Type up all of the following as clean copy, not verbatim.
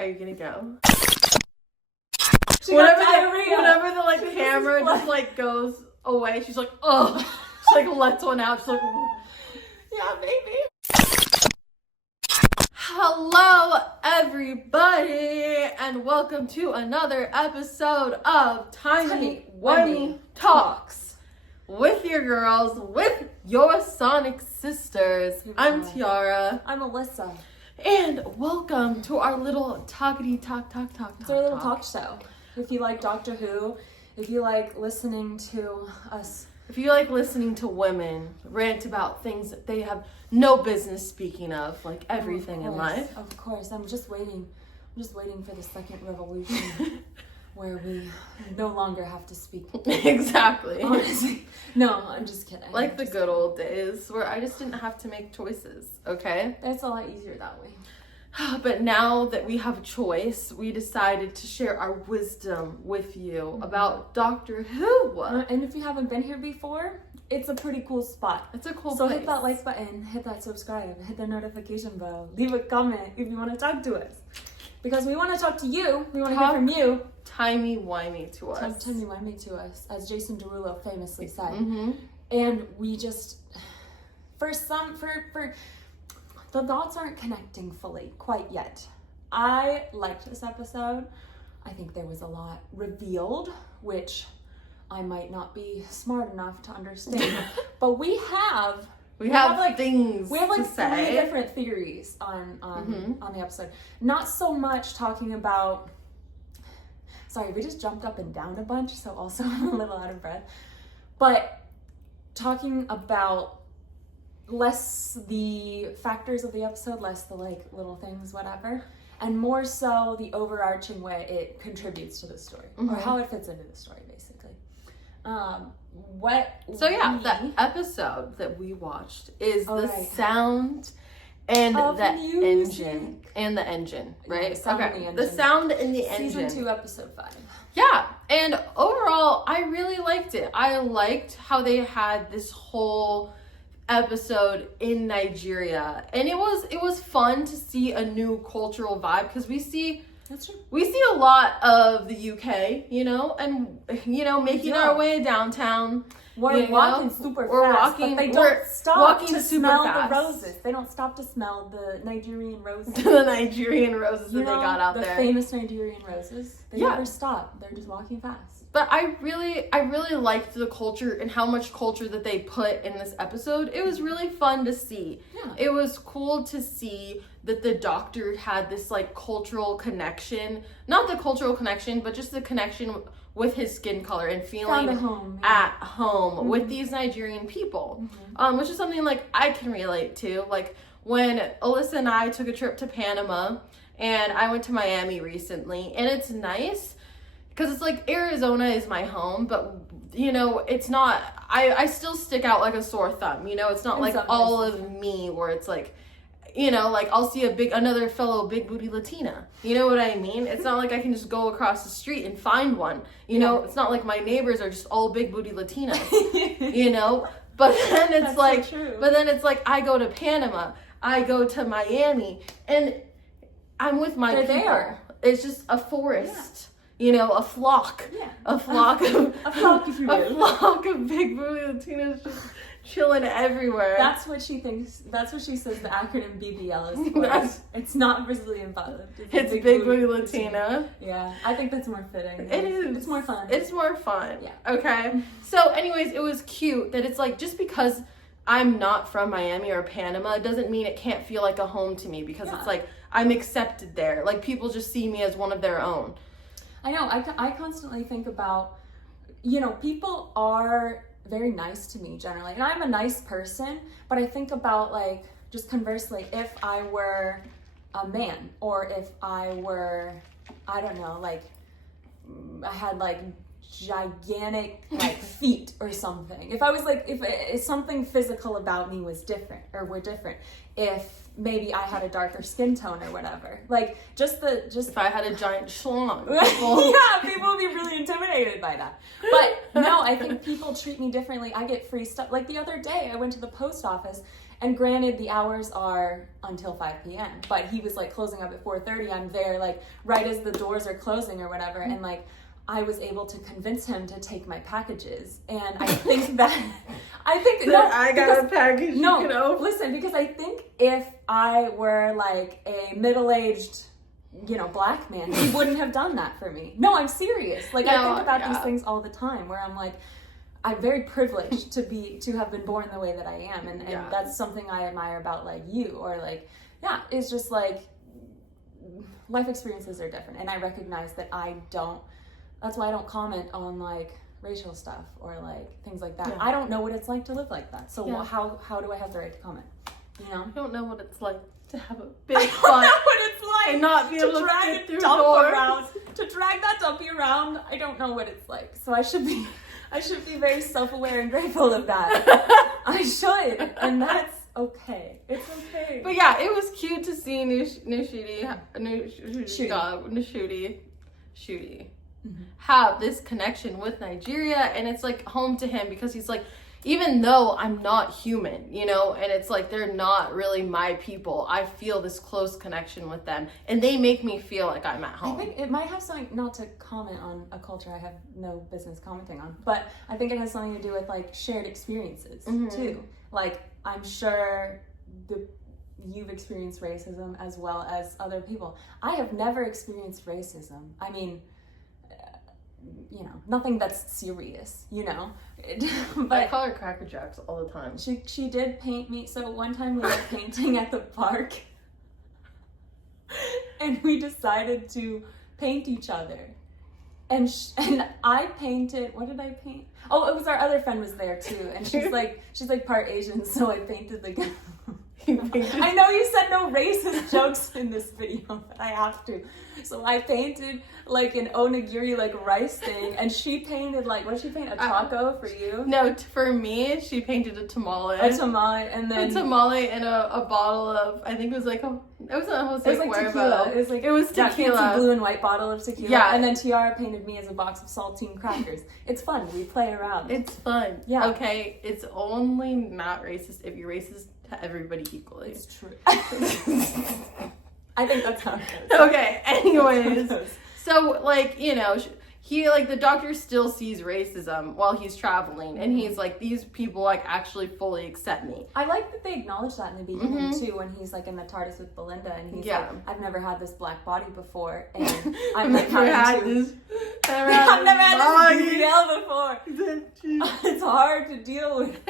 Are you gonna go? Whenever the like hammer just like goes away, she's like, ugh. She like lets one out. She's like, yeah, baby. Hello, everybody, and welcome to another episode of Timey-Wimey Talks with your girls, with your Sonic sisters. I'm Tiara. I'm Alyssa. And welcome to our little talkity talk. It's our little talk show. If you like Doctor Who, if you like listening to us, if you like listening to women rant about things that they have no business speaking of, like everything in life. Of course. I'm just waiting for the second revolution where we no longer have to speak. Exactly. Honestly. No, I'm just kidding. Like the good old days where I just didn't have to make choices, okay? It's a lot easier that way. But now that we have a choice, we decided to share our wisdom with you about Doctor Who. And if you haven't been here before, it's a pretty cool spot. It's a cool So place. hit that like button, hit that subscribe, hit the notification bell, leave a comment if you want to talk to us. Because we want to talk to you, we want to hear from you. Timey-Wimey to us. Timey-Wimey to us, as Jason Derulo famously said. Mm-hmm. And we just, for the dots aren't connecting fully quite yet. I liked this episode. I think there was a lot revealed, which I might not be smart enough to understand. But we have like things we have like to say. 3 different theories on the episode. Not so much talking about. Sorry, we just jumped up and down a bunch, so also I'm a little out of breath. But talking about less the factors of the episode, less the like little things, whatever, and more so the overarching way it contributes to the story, or how it fits into the story, basically. The episode that we watched is sound and of the music. engine, right? Yeah, the sound and the engine. The sound and the engine. Season 2, episode 5. Yeah, and overall, I really liked it. I liked how they had this whole episode in Nigeria, and it was fun to see a new cultural vibe, because we see a lot of the UK, and making our way downtown. We're walking super fast, but they don't stop to smell the roses. They don't stop to smell the Nigerian roses. The Nigerian roses that they got out there. there. The famous Nigerian roses. They never stop. They're just walking fast. But I really liked the culture and how much culture that they put in this episode. It was really fun to see. Yeah. It was cool to see that the doctor had this like cultural connection. Not the cultural connection, but just the connection with his skin color and feeling at home with these Nigerian people. Which is something like I can relate to. Like when Alyssa and I took a trip to Panama, and I went to Miami recently, and it's nice because it's like Arizona is my home, but it's not, I still stick out like a sore thumb, it's not like all of me where it's like, like I'll see another fellow big booty Latina. You know what I mean? It's not like I can just go across the street and find one. It's not like my neighbors are just all big booty Latinas. But then it's it's like I go to Panama, I go to Miami, and I'm with my people. There. It's just a forest. A flock. Yeah. A flock of a flock, if you will. A flock of big booty Latinas just chilling everywhere. That's what she thinks. That's what she says the acronym BBL is for. It's not Brazilian butt. It's big booty Latina. Yeah, I think that's more fitting. It is. It's more fun. It's more fun. Yeah. Okay. So, anyways, it was cute that it's like, just because I'm not from Miami or Panama, it doesn't mean it can't feel like a home to me, because it's like I'm accepted there. Like people just see me as one of their own. I know. I constantly think about, people are very nice to me generally, and I'm a nice person, but I think about, like, just conversely, if I were a man, or if I were, I don't know, like, I had like gigantic like feet or something. If I was like, if something physical about me was different or were different, if maybe I had a darker skin tone or whatever, like just if I had a giant schlong, people would be really intimidated by that. But no, I think people treat me differently. I get free stuff. Like the other day, I went to the post office, and granted, the hours are until 5 p.m., but he was like closing up at 4:30. I'm there like right as the doors are closing or whatever, and like I was able to convince him to take my packages. And I think that I got a package. No, listen, because I think if I were like a middle-aged, black man, he wouldn't have done that for me. No, I'm serious. Like I think about these things all the time where I'm like, I'm very privileged to have been born the way that I am, and that's something I admire about like you, or like, it's just like life experiences are different, and I recognize that that's why I don't comment on like racial stuff or like things like that. Yeah. I don't know what it's like to live like that, so how do I have the right to comment? I don't know what it's like to have a big butt. I know what it's like and not be able to drag a dump around. To drag that dumpy around, I don't know what it's like. So I should be very self-aware and grateful of that. I should, and that's okay. It's okay. But yeah, it was cute to see Shooty have this connection with Nigeria, and it's like home to him because he's like, even though I'm not human, and it's like they're not really my people, I feel this close connection with them, and they make me feel like I'm at home. I think it might have something, not to comment on a culture I have no business commenting on, but I think it has something to do with like shared experiences too. Like I'm sure you've experienced racism as well as other people. I have never experienced racism. I mean, nothing that's serious, But I call her Cracker Jacks all the time. She did paint me. So one time we were painting at the park, and we decided to paint each other. And I painted. What did I paint? Oh, it was our other friend was there too, and she's like part Asian, so I painted the guy. I know you said no racist jokes in this video, but I have to. So I painted like an onigiri, like rice thing, and she painted like, what did she paint? A taco for you? No, for me, she painted a tamale. And then a tamale and a bottle of, I think it was like it was like tequila. It was tequila. Fancy blue and white bottle of tequila. Yeah. And then Tiara painted me as a box of saltine crackers. It's fun. We play around. It's fun. Yeah. Okay, it's only not racist if you're racist to everybody equally. It's true. I think that's how it goes. Okay, anyways. So, like, he, like, the doctor still sees racism while he's traveling, and he's like, these people, like, actually fully accept me. I like that they acknowledge that in the beginning, too, when he's, like, in the TARDIS with Belinda, and he's like, I've never had this black body before, and I'm, like, I've never had this BBL before. It's hard to deal with.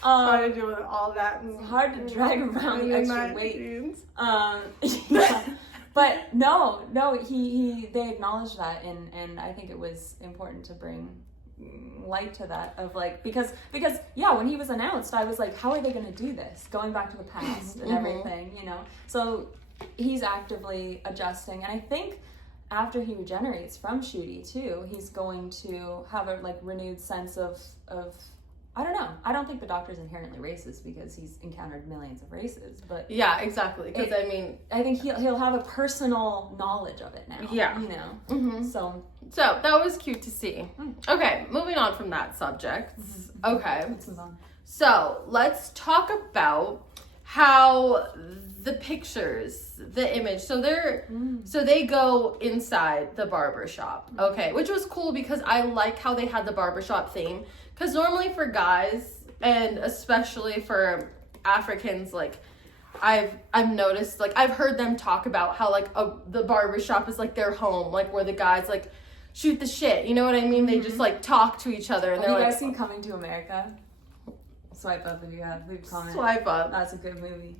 Hard to deal with all that. It's hard to drag around the extra weight. But no, they acknowledged that, and I think it was important to bring light to that, of like, because when he was announced, I was like, how are they going to do this? Going back to the past and everything, So he's actively adjusting, and I think after he regenerates from Shooty too, he's going to have a like renewed sense of I don't know. I don't think the Doctor's inherently racist because he's encountered millions of races, but yeah, exactly. Because I think he'll have a personal knowledge of it now. Yeah, So that was cute to see. Okay, moving on from that subject. Okay, let's move on. So let's talk about how the pictures, the image. So they go inside the barbershop. Okay, which was cool because I like how they had the barbershop theme. Because normally for guys, and especially for Africans, like, I've noticed, like, I've heard them talk about how, like, the barbershop is, like, their home, like, where the guys, like, shoot the shit, you know what I mean? They just, like, talk to each other, and they're like... Have you guys seen Coming to America? Swipe up if you have. Leave a comment. Swipe up. That's a good movie.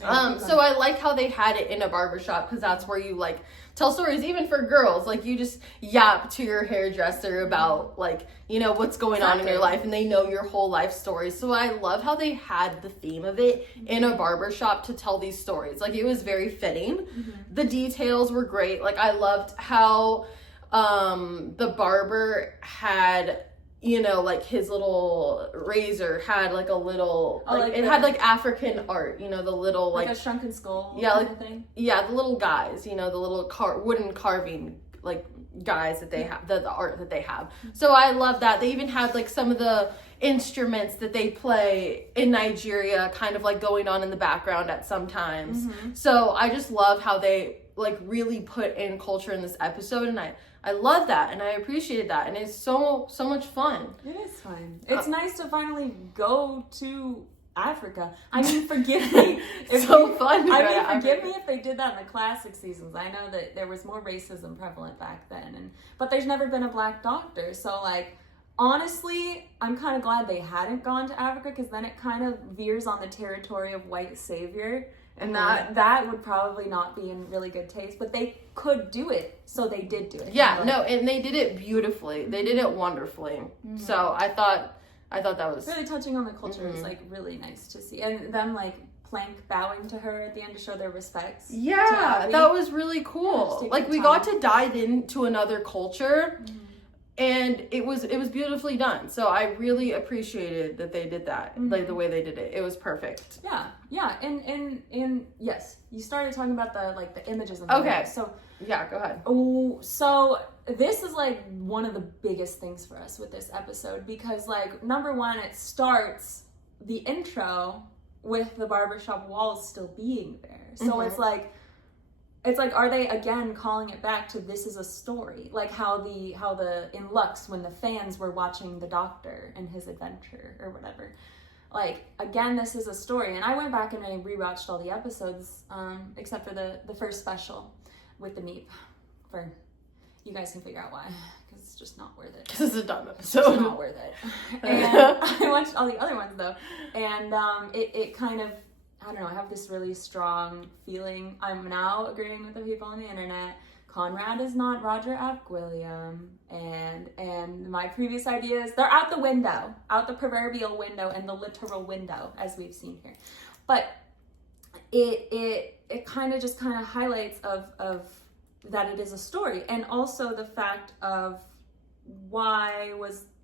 So I like how they had it in a barbershop, because that's where you, like, tell stories, even for girls. Like, you just yap to your hairdresser about, like, what's going on in your life, and they know your whole life story. So I love how they had the theme of it in a barbershop to tell these stories. Like, it was very fitting. The details were great. Like, I loved how the barber had, you know, like his little razor had like a little, had like African art, you know, the little like a shrunken skull kind of thing. Yeah, the little guys, you know, the little wooden carving like guys that they have, the art that they have. So I love that. They even had like some of the instruments that they play in Nigeria kind of like going on in the background at some times. So I just love how they like really put in culture in this episode, and I love that, and I appreciated that, and it's so much fun. It is fun. It's nice to finally go to Africa. I mean, forgive me. Forgive me if they did that in the classic seasons. I know that there was more racism prevalent back then, but there's never been a black doctor. So, like, honestly, I'm kind of glad they hadn't gone to Africa, because then it kind of veers on the territory of white savior. And that would probably not be in really good taste, but they could do it, so they did do it. Yeah, no, and they did it beautifully. They did it wonderfully. So I thought that was really touching on the culture. It was like really nice to see, and them like Plank bowing to her at the end to show their respects. Yeah, that was really cool. Yeah, like we got to dive into another culture. And it was beautifully done. So I really appreciated that they did that, like the way they did it. It was perfect. Yeah, and yes, you started talking about the images. And okay, so yeah, go ahead. Oh, so this is like one of the biggest things for us with this episode, because like number one, it starts the intro with the barbershop walls still being there. So it's like, are they again calling it back to this is a story? Like how the in Lux, when the fans were watching the doctor and his adventure or whatever. Like, again, this is a story. And I went back and I rewatched all the episodes, except for the first special with the Neep. You guys can figure out why, because it's just not worth it. Because it's a dumb episode. It's not worth it. And I watched all the other ones though, and it kind of, I don't know, I have this really strong feeling. I'm now agreeing with the people on the internet. Conrad is not Roger Ap William, and my previous ideas, they're out the window, out the proverbial window and the literal window, as we've seen here. But it kind of highlights of that it is a story, and also the fact of why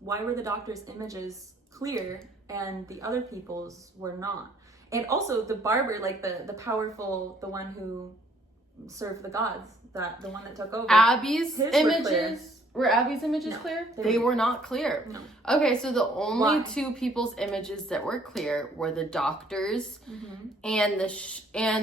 were the doctor's images clear and the other people's were not. And also the barber, like the powerful, the one who served the gods, the one that took over. Abby's images were Abby's images clear? They were not clear. No. Okay, so the only two people's images that were clear were the doctor's and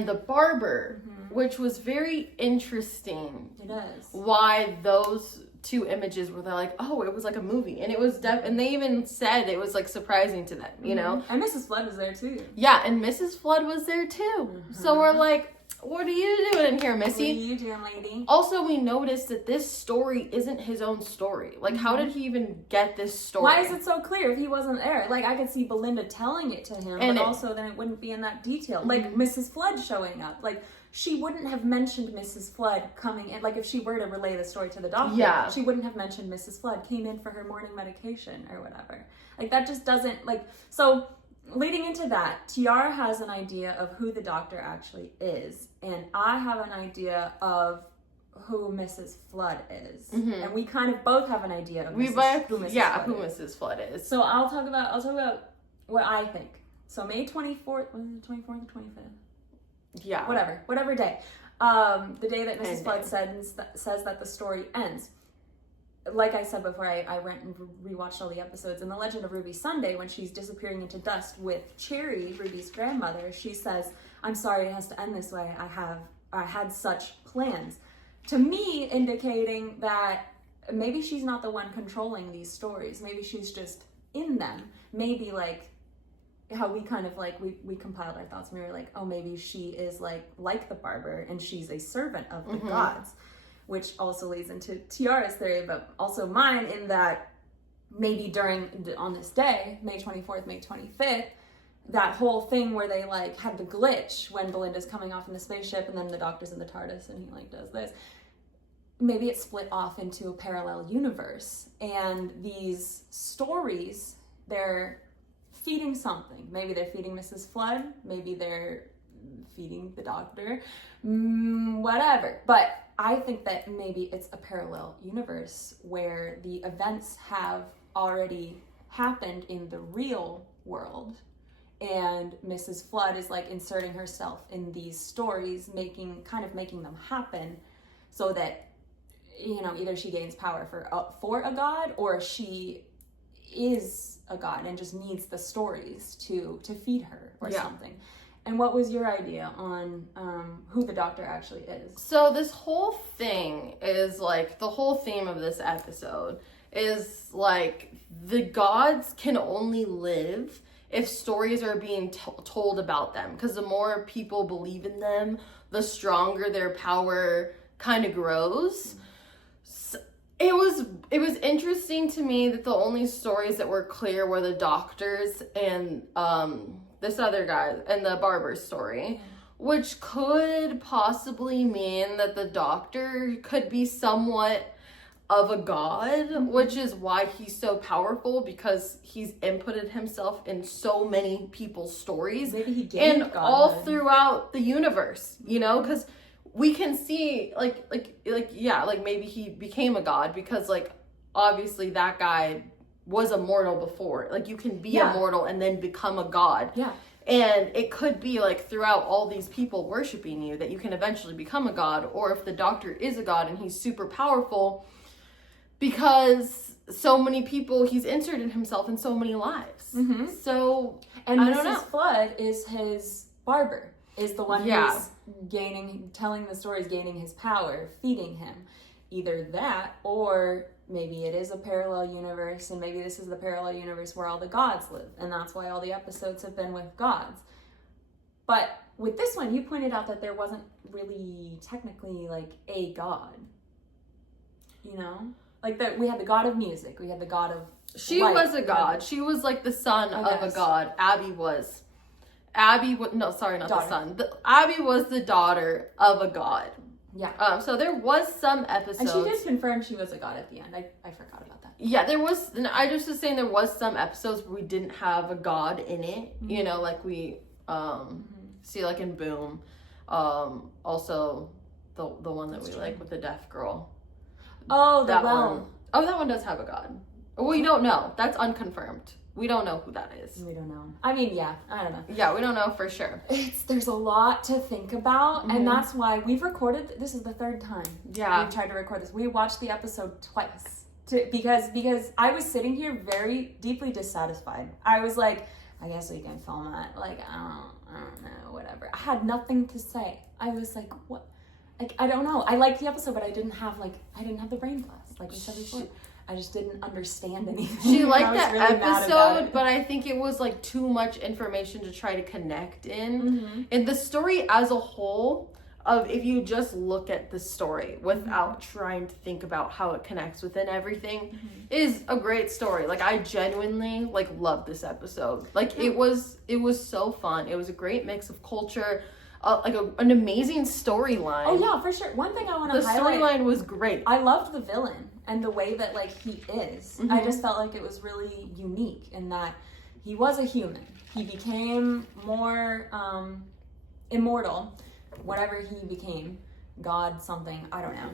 the barber, which was very interesting. It is. Why those two images were like, oh, it was like a movie, and it was and they even said it was like surprising to them, you know. And Mrs. Flood was there too. Yeah, and Mrs. Flood was there too. So we're like, what are you doing in here, Missy? What are you doing, lady? Also, we noticed that this story isn't his own story. Like, how did he even get this story? Why is it so clear if he wasn't there? Like, I could see Belinda telling it to him, but also then it wouldn't be in that detail. Like, Mrs. Flood showing up. Like, she wouldn't have mentioned Mrs. Flood coming in. Like, if she were to relay the story to the doctor, she wouldn't have mentioned Mrs. Flood came in for her morning medication or whatever. Like, that just doesn't, like, so leading into that, Tiara has an idea of who the doctor actually is, and I have an idea of who Mrs. Flood is. And we kind of both have an idea of who Mrs. Flood is. So I'll talk about what I think. So May 24th, was it the 24th or 25th? Yeah. Whatever day. The day that Mrs. Flood says that the story ends. Like I said before, I went and rewatched all the episodes. In The Legend of Ruby Sunday, when she's disappearing into dust with Cherry, Ruby's grandmother, she says, "I'm sorry it has to end this way. I had such plans." To me, indicating that maybe she's not the one controlling these stories. Maybe she's just in them. Maybe like how we kind of like, we compiled our thoughts and we were like, oh, maybe she is like the barber and she's a servant of the gods, which also leads into Tiara's theory, but also mine, in that maybe on this day, May 24th, May 25th, that whole thing where they like had the glitch when Belinda's coming off in the spaceship and then the doctor's in the TARDIS and he like does this. Maybe it split off into a parallel universe, and these stories, they're feeding something. Maybe they're feeding Mrs. Flood, maybe they're feeding the doctor, whatever. But I think that maybe it's a parallel universe where the events have already happened in the real world, and Mrs. Flood is like inserting herself in these stories, making them happen, so that, you know, either she gains power for a god, or she is a god and just needs the stories to feed her or something. And what was your idea on who the Doctor actually is? So this whole thing is like, the whole theme of this episode is like, the gods can only live if stories are being told about them, because the more people believe in them, the stronger their power kind of grows. So it was interesting to me that the only stories that were clear were the Doctor's and this other guy and the barber's story, which could possibly mean that the Doctor could be somewhat of a god, which is why he's so powerful, because he's inputted himself in so many people's stories. Maybe he gained and all throughout the universe, you know, because we can see like maybe he became a god, because like obviously that guy was immortal before. Like, you can be immortal and then become a god. Yeah. And it could be like throughout all these people worshiping you that you can eventually become a god, or if the Doctor is a god and he's super powerful, because so many people, he's inserted himself in so many lives. Mm-hmm. So, and I don't know. Mrs. Flood is his barber, is the one who's telling the stories, gaining his power, feeding him. Either that, or maybe it is a parallel universe, and maybe this is the parallel universe where all the gods live, and that's why all the episodes have been with gods. But with this one, you pointed out that there wasn't really technically like a god. You know? Like, we had the god of music, we had the god of She light, was a god. She was like the son of a god. Abby was the son. Abby was the daughter of a god. Yeah. So there was some episodes. And she did confirm she was a god at the end. I forgot about that. Yeah, there was. I just was saying there was some episodes where we didn't have a god in it. Mm-hmm. You know, like we see like in Boom. Also the one that we like with the deaf girl. Oh, that one. Oh, that one does have a god. We don't know. That's unconfirmed. We don't know who that is. We don't know. I mean, yeah, I don't know. Yeah, we don't know for sure. There's a lot to think about, and that's why we've recorded. This is the third time. Yeah, we've tried to record this. We watched the episode twice because I was sitting here very deeply dissatisfied. I was like, I guess we can film it. Like, I don't know, whatever. I had nothing to say. I was like, what? Like, I don't know. I liked the episode, but I didn't have the brain blast like we said before. I just didn't understand anything. She liked that really episode, but I think it was like too much information to try to connect in. Mm-hmm. And the story as a whole, if you just look at the story without trying to think about how it connects within everything, is a great story. Like, I genuinely loved this episode. Like, it was so fun. It was a great mix of culture. An amazing storyline. Oh yeah, for sure. One thing I want to highlight. The storyline was great. I loved the villain and the way that he is. Mm-hmm. I just felt like it was really unique in that he was a human. He became more immortal, whatever he became, God something, I don't know.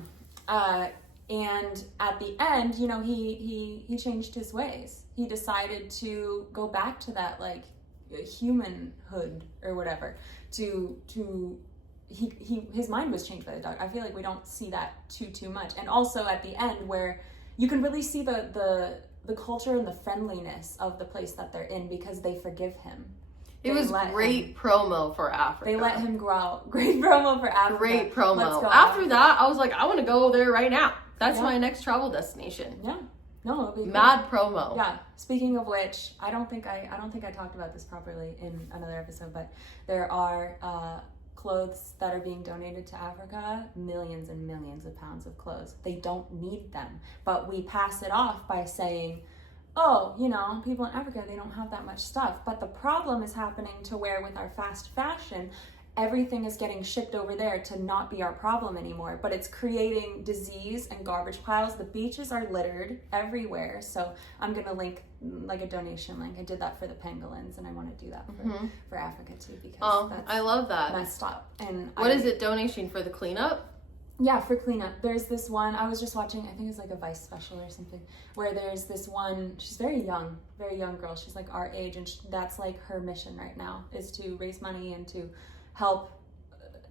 And at the end, you know, he changed his ways. He decided to go back to that humanhood or whatever. His mind was changed by the dog. I feel like we don't see that too much. And also at the end, where you can really see the culture and the friendliness of the place that they're in, because they forgive him. It was great promo for Africa. They let him grow out. Great promo for Africa. Great promo. After that, I was like, I want to go there right now. That's my next travel destination. Yeah. No, it'll be mad promo. Yeah. Speaking of which, I don't think I talked about this properly in another episode, but there are clothes that are being donated to Africa, millions and millions of pounds of clothes. They don't need them, but we pass it off by saying, oh, you know, people in Africa, they don't have that much stuff. But the problem is happening to where with our fast fashion, everything is getting shipped over there to not be our problem anymore, but it's creating disease and garbage piles. The beaches are littered everywhere. So I'm going to link a donation link. I did that for the pangolins, and I want to do that for Africa too, because that's I love that. Messed up. And what is it, donation for the cleanup? Yeah, for cleanup. There's this one, I was just watching, I think it's like a Vice special or something, where there's this one, she's very young girl. She's like our age, and that's like her mission right now, is to raise money and to help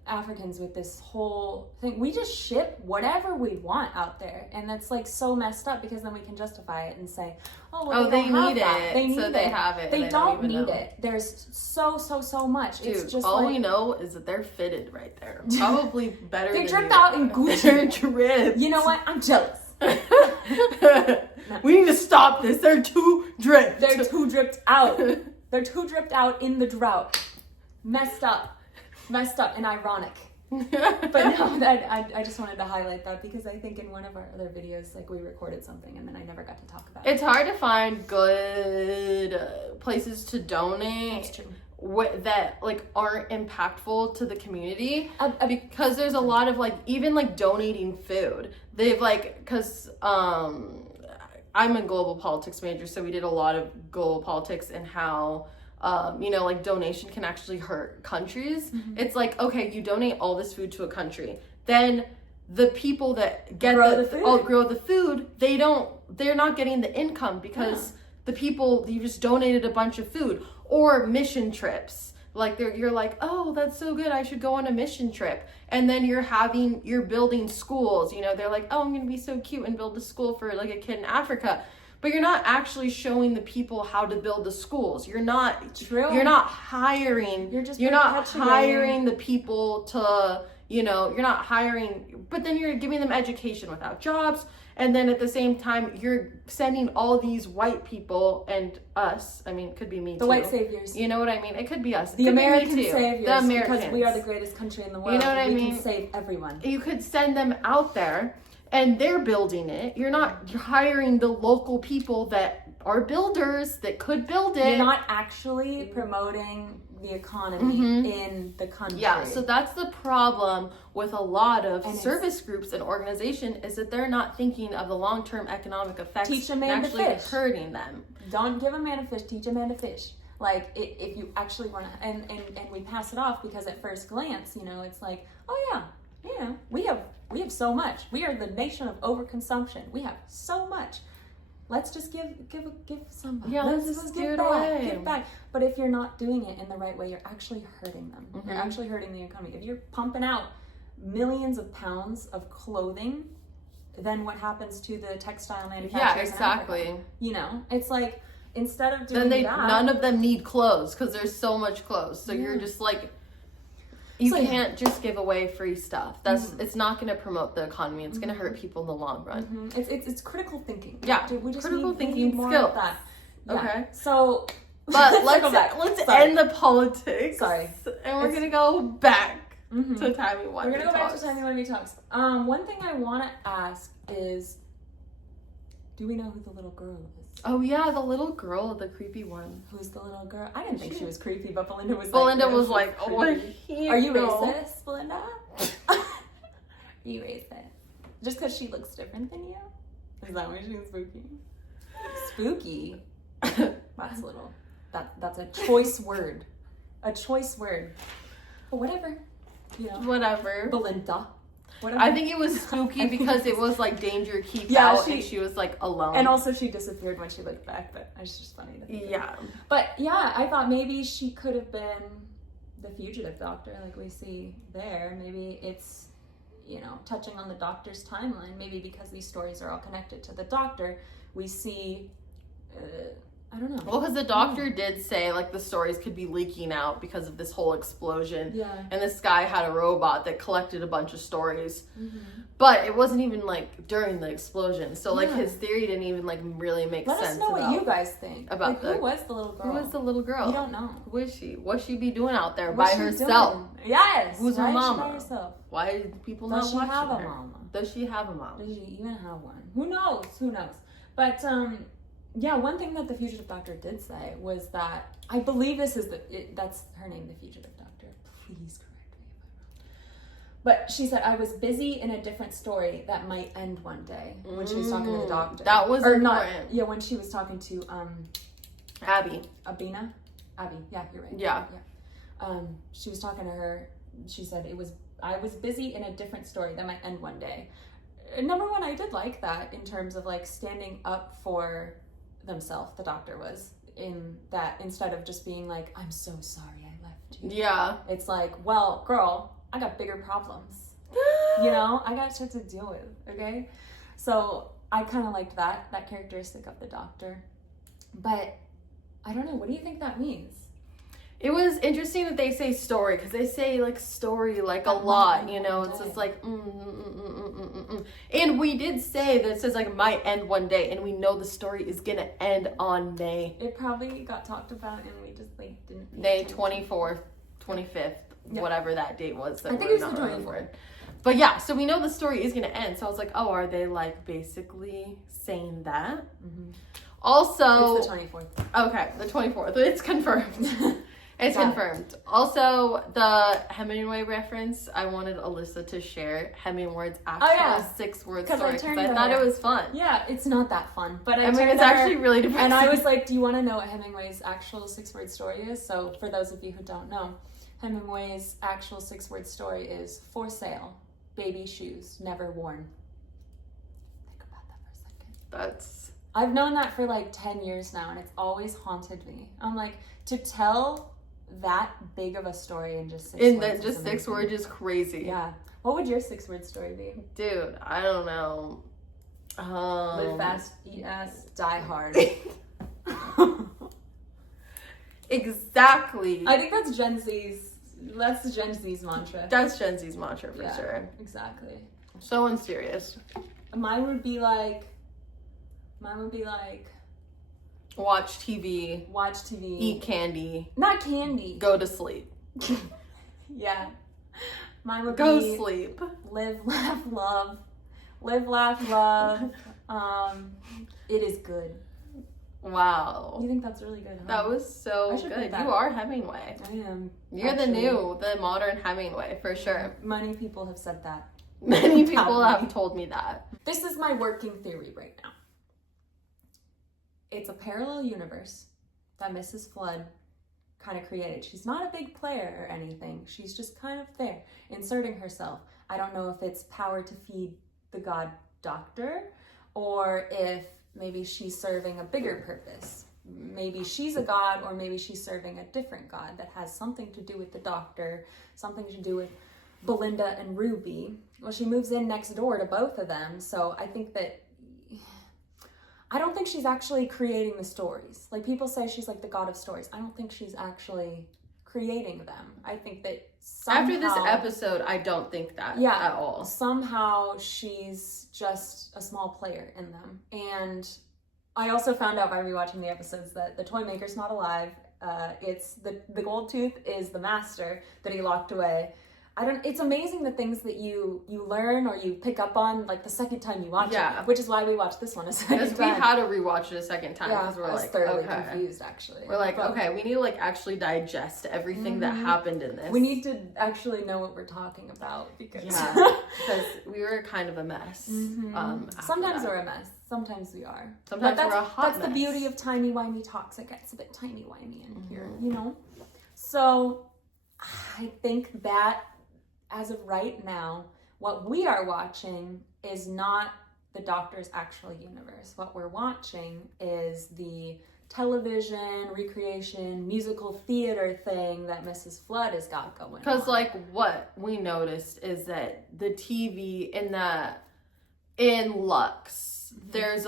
Africans with this whole thing. We just ship whatever we want out there, and that's like so messed up, because then we can justify it and say, oh, well, they need it. They need so it. They have it. They don't need it. There's so much. Dude, it's just all like, we know is that they're fitted right there. Probably better. They're than dripped you. out in Gucci. They're dripped. You know what? I'm jealous. We need to stop this. They're too dripped. They're too dripped out. They're too dripped out in the drought. Messed up and ironic. But no, that I just wanted to highlight that, because I think in one of our other videos, like, we recorded something and then I never got to talk about it. It's hard to find good places to donate. That's true. That like aren't impactful to the community, because there's a lot of like, even like donating food. They've like, because I'm a global politics major, so we did a lot of global politics and how like donation can actually hurt countries. Mm-hmm. It's like, okay, you donate all this food to a country, then the people that get grow the food, they're not getting the income, because the people, you just donated a bunch of food. Or mission trips, like you're like, oh, that's so good, I should go on a mission trip, and then you're building schools. They're like, oh, I'm gonna be so cute and build a school for like a kid in Africa. But you're not actually showing the people how to build the schools. You're not hiring. You're not hiring the people to, you're not hiring, but then you're giving them education without jobs. And then at the same time, you're sending all these white people and us. I mean, it could be me too. The white saviors. You know what I mean? It could be us. The American saviors. The Americans. Because we are the greatest country in the world. You know what I mean? We can save everyone. You could send them out there and they're building it. You're not hiring the local people that are builders that could build it. You're not actually promoting the economy in the country. Yeah, so that's the problem with a lot of service groups and organizations, is that they're not thinking of the long-term economic effects. Teach a man to fish. Hurting them. Don't give a man a fish, teach a man to fish. Like, if you actually want to, and we pass it off because at first glance, it's like, oh yeah, we have so much. We are the nation of overconsumption. We have so much. Let's just give some. Yeah, let's just give back. Give back. But if you're not doing it in the right way, you're actually hurting them. Mm-hmm. You're actually hurting the economy. If you're pumping out millions of pounds of clothing, then what happens to the textile manufacturers? Yeah, exactly. In Africa? It's like, instead of doing then that, none of them need clothes, because there's so much clothes. So you're just like, you can't just give away free stuff. It's not going to promote the economy. It's going to hurt people in the long run. It's critical thinking. Yeah, we just critical need thinking more skills. of that. Yeah. Okay. So, but let's end the politics. Sorry. And we're going to go back to Timey-Wimey. We're going to go back to Timey-Wimey Talks. One thing I want to ask is, do we know who the little girl is? Oh yeah, the little girl, the creepy one. Who's the little girl? I didn't think she was creepy, but Belinda was like, oh, Are you racist, Belinda? Are you racist? Just because she looks different than you? Is that why she's spooky? Spooky? That's a little, that's a choice word. A choice word. But whatever. Whatever. Belinda. Whatever. I think it was spooky because it was like danger, keep out, and she was like alone. And also she disappeared when she looked back, but it's just funny to think Yeah. But yeah, I thought maybe she could have been the fugitive doctor like we see there. Maybe it's, touching on the doctor's timeline. Maybe because these stories are all connected to the doctor, we see, I don't know. Well, because the doctor did say, like, the stories could be leaking out because of this whole explosion. Yeah. And this guy had a robot that collected a bunch of stories. But it wasn't even, like, during the explosion. So, like, his theory didn't even, like, really make sense. Let us know what you guys think. About who was the little girl? Who was the little girl? We don't know. Who is she? What she be doing out there by herself? Doing? Yes. Who's her mama? By herself? Why do people not watching her? Does she have a mama? Does she have a mama? Does she even have one? Who knows? But, yeah, one thing that the fugitive doctor did say was that, I believe this is that's her name, the fugitive doctor. Please correct me if I'm wrong. But she said, I was busy in a different story that might end one day, when she was talking to the doctor. That was important. When she was talking to Abby. Abina? Abby, yeah, you're right. Yeah. She was talking to her. She said it was I was busy in a different story that might end one day. Number one, I did like that in terms of like standing up for themselves. The doctor was in that, instead of just being like, I'm so sorry I left you. Yeah. It's like, well, girl, I got bigger problems. You know, I got shit to deal with, okay? So I kind of liked that characteristic of the doctor. But I don't know, what do you think that means? It was interesting that they say story, because they say like story like a lot, you know. It's just like and we did say that it says like might end one day, and we know the story is gonna end on May. It probably got talked about and we just like didn't. May 24th, 25th, whatever that date was. That I think it was the 24th. But yeah, so we know the story is gonna end. So I was like, oh, are they like basically saying that? Mm-hmm. Also, it's the 24th. Okay, the 24th. It's confirmed. It's confirmed. Also, the Hemingway reference, I wanted Alyssa to share Hemingway's actual 6-word story, because I thought it was fun. Yeah, it's not that fun, but I mean, it's actually really depressing. And I was like, do you want to know what Hemingway's actual 6-word story is? So for those of you who don't know, Hemingway's actual 6-word story is for sale, baby shoes, never worn. Think about that for a second. I've known that for like 10 years now, and it's always haunted me. I'm like, to tell that big of a story in just 6 words. In just 6 words is crazy. Yeah. What would your 6-word story be? Dude, I don't know. Live fast, eat ass, die hard. Exactly. I think that's Gen Z's mantra. That's Gen Z's mantra for sure. Exactly. So unserious. Mine would be like watch TV, eat candy, not candy, go to sleep. Yeah. Mine would go be sleep, live, laugh, love. Live, laugh, love. It is good. Wow. You think that's really good, huh? That was so good. You are Hemingway. I am. You're the modern Hemingway, for sure. Many people have said that. Many people have told me that. This is my working theory right now. It's a parallel universe that Mrs. Flood kind of created. She's not a big player or anything. She's just kind of there, inserting herself. I don't know if it's power to feed the god doctor, or if maybe she's serving a bigger purpose. Maybe she's a god, or maybe she's serving a different god that has something to do with the doctor, something to do with Belinda and Ruby. Well, she moves in next door to both of them, so I don't think she's actually creating the stories. Like, people say she's like the god of stories. I don't think she's actually creating them. I think that somehow, after this episode, I don't think that at all. Somehow she's just a small player in them. And I also found out by rewatching the episodes that the toy maker's not alive. It's the gold tooth is the master that he locked away. It's amazing the things that you learn or you pick up on like the second time you watch it, which is why we watched this one a second time. Because we had to rewatch it a second time because we're like, thoroughly confused actually. We're like, okay, we need to like actually digest everything that happened in this. We need to actually know what we're talking about because we were kind of a mess. Sometimes we're a mess. Sometimes we are. Sometimes we're a hot mess. That's the beauty of Timey-Wimey Talks. It gets a bit timey-wimey in here, you know? So I think that as of right now, what we are watching is not the Doctor's actual universe. What we're watching is the television, recreation, musical theater thing that Mrs. Flood has got going on. Because, like, what we noticed is that the TV in Lux, there's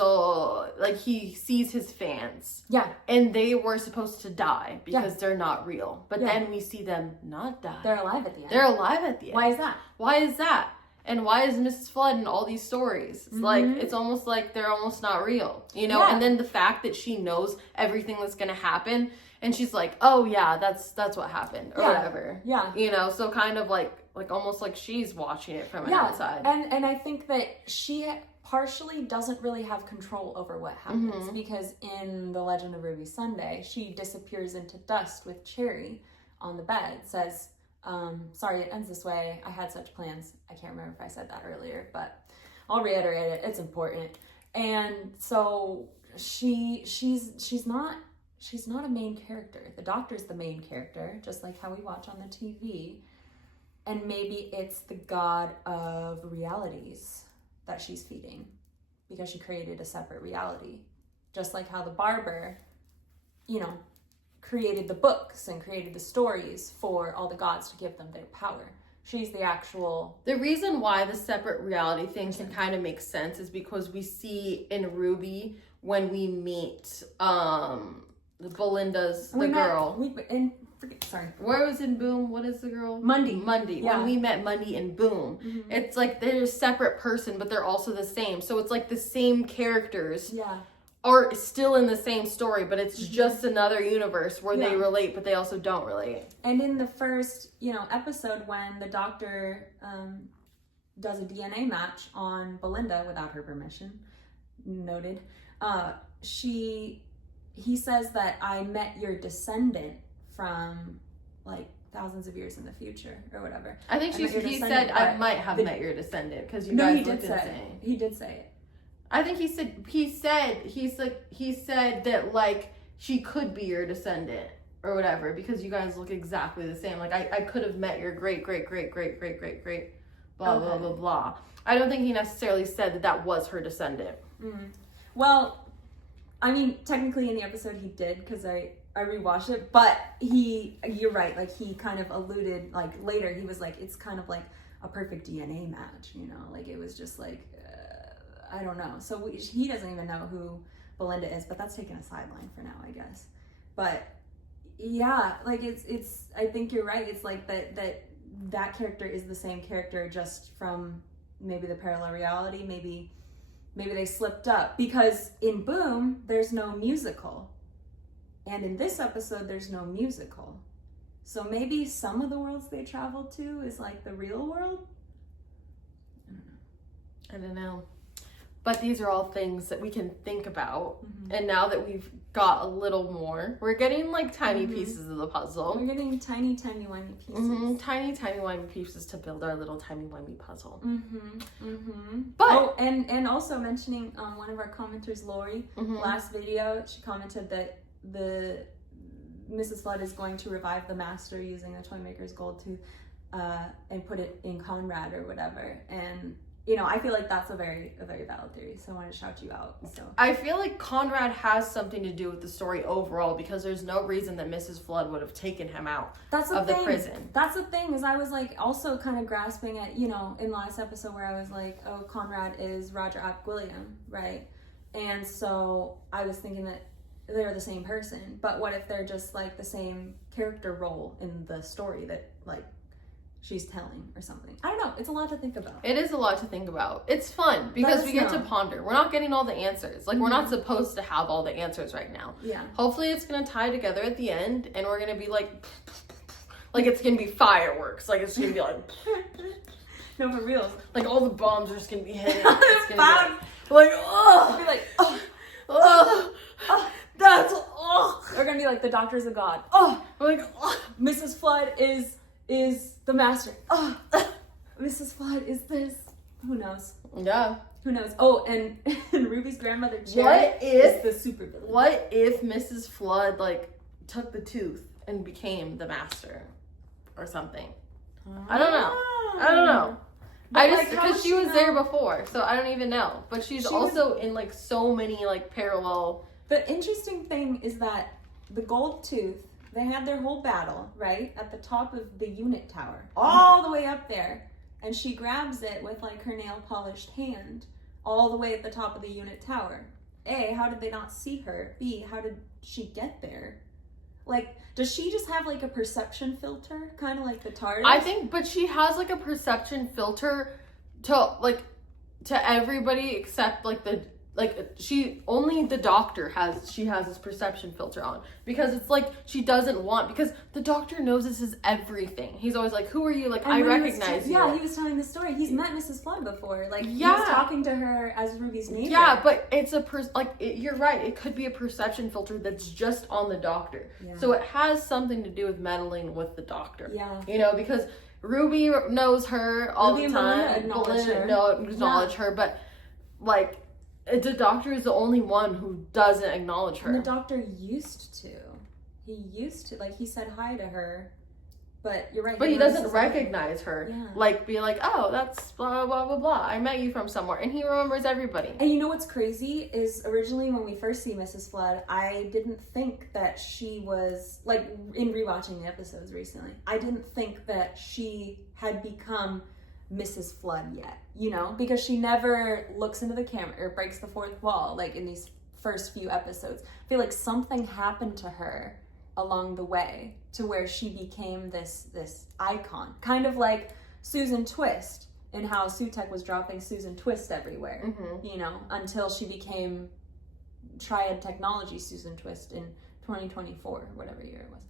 he sees his fans. Yeah. And they were supposed to die because they're not real. But then we see them not die. They're alive at the end. They're alive at the end. Why is that? Why is that? And why is Mrs. Flood in all these stories? It's like, it's almost like they're almost not real, you know? Yeah. And then the fact that she knows everything that's going to happen, and she's like, oh yeah, that's what happened, or whatever. Yeah. You know, so kind of like almost like she's watching it from an outside. And I think that she partially doesn't really have control over what happens because in The Legend of Ruby Sunday, she disappears into dust with Cherry on the bed, says, sorry, it ends this way. I had such plans. I can't remember if I said that earlier, but I'll reiterate it. It's important. And so she's not a main character. The Doctor's the main character, just like how we watch on the TV. And maybe it's the god of realities that she's feeding because she created a separate reality. Just like how the barber, created the books and created the stories for all the gods to give them their power. She's the actual... The reason why the separate reality thing can kind of make sense is because we see in Ruby when we meet Belinda's, the girl. Where was in Boom? What is the girl? Mundy. Yeah. When we met Mundy in Boom, it's like they're a separate person, but they're also the same. So it's like the same characters are still in the same story, but it's just another universe where they relate, but they also don't relate. And in the first, episode when the doctor does a DNA match on Belinda without her permission, noted, he says that I met your descendant from like thousands of years in the future or whatever. I think he said I might have met your descendant because you guys looked insane. He did say it. I think he said that like she could be your descendant or whatever because you guys look exactly the same. Like I could have met your great blah blah blah blah. I don't think he necessarily said that was her descendant. Well, I mean, technically in the episode he did because I rewatched it, but you're right, like he kind of alluded, like later he was like, it's kind of like a perfect DNA match, like it was just like, I don't know. So he doesn't even know who Belinda is, but that's taking a sideline for now, I guess. But yeah, like it's, I think you're right. It's like that character is the same character just from maybe the parallel reality, maybe they slipped up because in Boom, there's no musical. And in this episode, there's no musical. So maybe some of the worlds they travel to is like the real world? I don't know. But these are all things that we can think about. And now that we've got a little more, we're getting like tiny pieces of the puzzle. We're getting tiny wimey pieces. Tiny wimey pieces to build our little timey-wimey puzzle. But and also mentioning one of our commenters, Lori, last video, she commented that the Mrs. Flood is going to revive the master using the Toymaker's gold tooth and put it in Conrad or whatever. And I feel like that's a very valid theory, so I want to shout you out. So I feel like Conrad has something to do with the story overall because there's no reason that Mrs. Flood would have taken him out of the prison. That's the thing, is I was like also kind of grasping at, in last episode where I was like, oh, Conrad is Roger App William, right? And so I was thinking that they're the same person, but what if they're just like the same character role in the story that like she's telling or something? I don't know. It's a lot to think about. It is a lot to think about. It's fun because we get to ponder. We're not getting all the answers. Like we're not supposed to have all the answers right now. Yeah. Hopefully it's going to tie together at the end and we're going to be like it's going to be fireworks. Like it's going to be like no, for real. Like all the bombs are just going to be hitting. It's gonna be like oh. Be like That's We're going to be like the doctor's a god. Mrs. Flood is the master. Mrs. Flood is this. Who knows? Yeah. Who knows? Oh, and Ruby's grandmother Cherry is the super villain. What if Mrs. Flood took the tooth and became the master or something? I don't know. Because she was there before, so I don't even know. But she's also in so many parallel. The interesting thing is that the gold tooth, they had their whole battle, right? At the top of the unit tower. All the way up there. And she grabs it with her nail polished hand. All the way at the top of the unit tower. A, how did they not see her? B, how did she get there? Does she just have a perception filter? Kind of like the TARDIS? I think, but she has a perception filter to everybody except she only the doctor has this perception filter on because it's she doesn't want, because the doctor knows this is everything. He's always who are you? I recognize you. Yeah, he was telling the story. He's met Mrs. Flood before. He was talking to her as Ruby's neighbor. Yeah, but it's you're right. It could be a perception filter that's just on the doctor. Yeah. So it has something to do with meddling with the doctor. Yeah. Because Ruby knows her all the time. Belinda acknowledge her, but the doctor is the only one who doesn't acknowledge her. And the doctor used to. He used to. He said hi to her But you're right. But he doesn't recognize her. Yeah. Like, be like, oh, that's blah, blah, blah, blah. I met you from somewhere. And he remembers everybody. And you know what's crazy is originally when we first see Mrs. Flood, I didn't think that she was, like, in rewatching the episodes recently, I didn't think that she had become Mrs. Flood yet, you know? Because she never looks into the camera or breaks the fourth wall, like, in these first few episodes. I feel like something happened to her along the way to where she became this icon, kind of like Susan Twist, and how Sutek was dropping Susan Twist everywhere, you know, until she became Triad Technology Susan Twist in 2024, whatever year it was.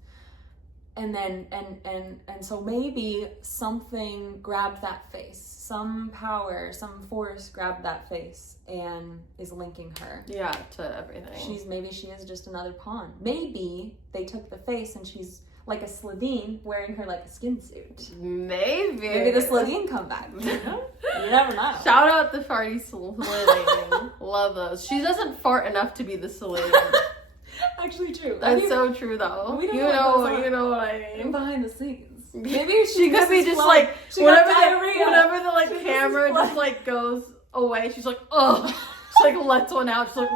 And then and so maybe something grabbed that face, some power, some force grabbed that face and is linking her. Yeah, to everything. Maybe she is just another pawn. Maybe they took the face and she's like a Sladine wearing her like a skin suit. Maybe the Sladine come back. You know? You never know. Shout out the farty Sladine. Love those. She doesn't fart enough to be the Sladine. Actually true. That's so true though. You know what I mean. Behind the scenes. Maybe she could be just like whenever the like camera just like goes away, she's like, oh, she like lets one out. She's like,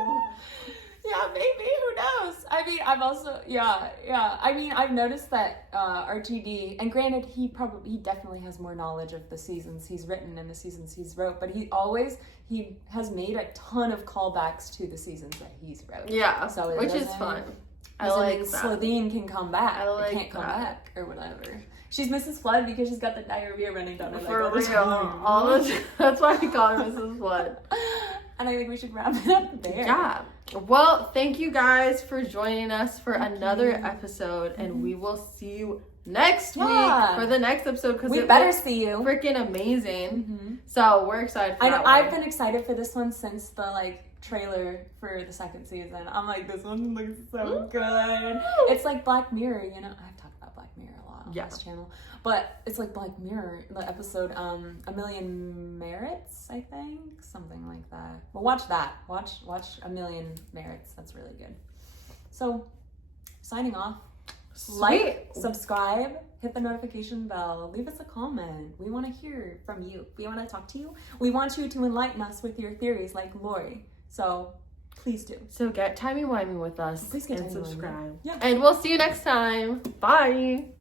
yeah, maybe. Who knows? I mean, I've also I mean, I've noticed that RTD, and granted, he definitely has more knowledge of the seasons he's written and the seasons he's wrote, but he has made a ton of callbacks to the seasons that he's wrote. Yeah, so which is fun. I like that. Sladine can come back. I like can't come back or whatever. She's Mrs. Flood because she's got the diarrhea running down her leg all the time. That's why we call her Mrs. Flood. And I think we should wrap it up there. Yeah. Well, thank you guys for joining us for another episode, and we will see you next week for the next episode, because we better see you. Freaking amazing. So we're excited for I know I've been excited for this one since the trailer for the second season. I'm like, this one looks so good. It's like Black Mirror, you know. I've talked about Black Mirror a lot on this channel, but it's like Black Mirror, the episode A Million Merits, I think, something like that. But watch that. Watch A Million Merits. That's really good. So, signing off. Sweet. Like, subscribe, hit the notification bell, leave us a comment. We want to hear from you. We want to talk to you. We want you to enlighten us with your theories like Lori. So please do. So get Timey-Wimey with us. Please get and subscribe. Yeah. And we'll see you next time. Bye.